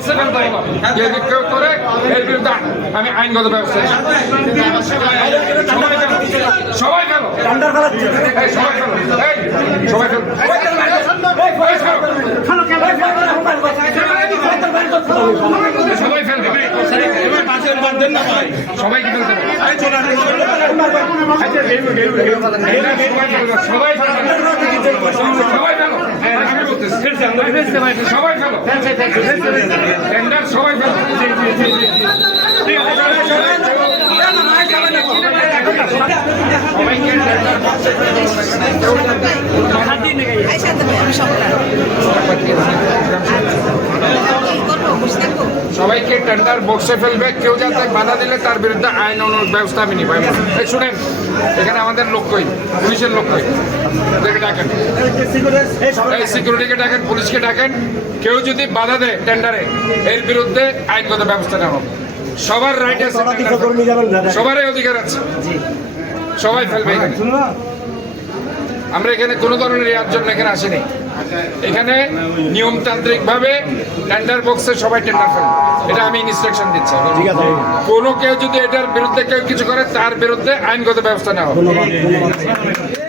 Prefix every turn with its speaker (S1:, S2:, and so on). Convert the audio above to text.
S1: বক্সে ফেলতে যদি কেউ করে এর বিরুদ্ধে আমি আইনগত ব্যবস্থা। সবাই ফেলো সবাই এই, সবাই এই, সবাই ফেলো। সবাই কি হবে? সবাই সবাই সবাই ফেলো সবাই ফেলো
S2: আমি সবটা
S1: টেন্ডার বক্সে ফেলবে কেউ যাতে বাধা দিলে তার বিরুদ্ধে আইন ব্যবস্থা আমি নিব। এই শুনেন এখানে আমাদের লোক কই? পুলিশের লক্ষ্যই ওদেরকে ডাকেন। এই সিকিউরিটিকে ডাকেন পুলিশকে ডাকেন। কেউ যদি বাধা দেয় টেন্ডারে এর বিরুদ্ধে আইনগত ব্যবস্থা নেওয়া হবে। সবার রাইট আছে সবারই অধিকার আছে। সবাই ফেলবে। এখানে আমরা এখানে কোনো ধরনের ইয়ার জন্য এখানে আসিনি। এখানে নিয়মতান্ত্রিকভাবে টেন্ডার বক্সে সবাই টেন্ডার করে। এটা আমি ইনস্ট্রাকশন দিচ্ছি। কোনো কেউ যদি এটার বিরুদ্ধে কেউ কিছু করে তার বিরুদ্ধে আইনগত ব্যবস্থা নেওয়া হবে।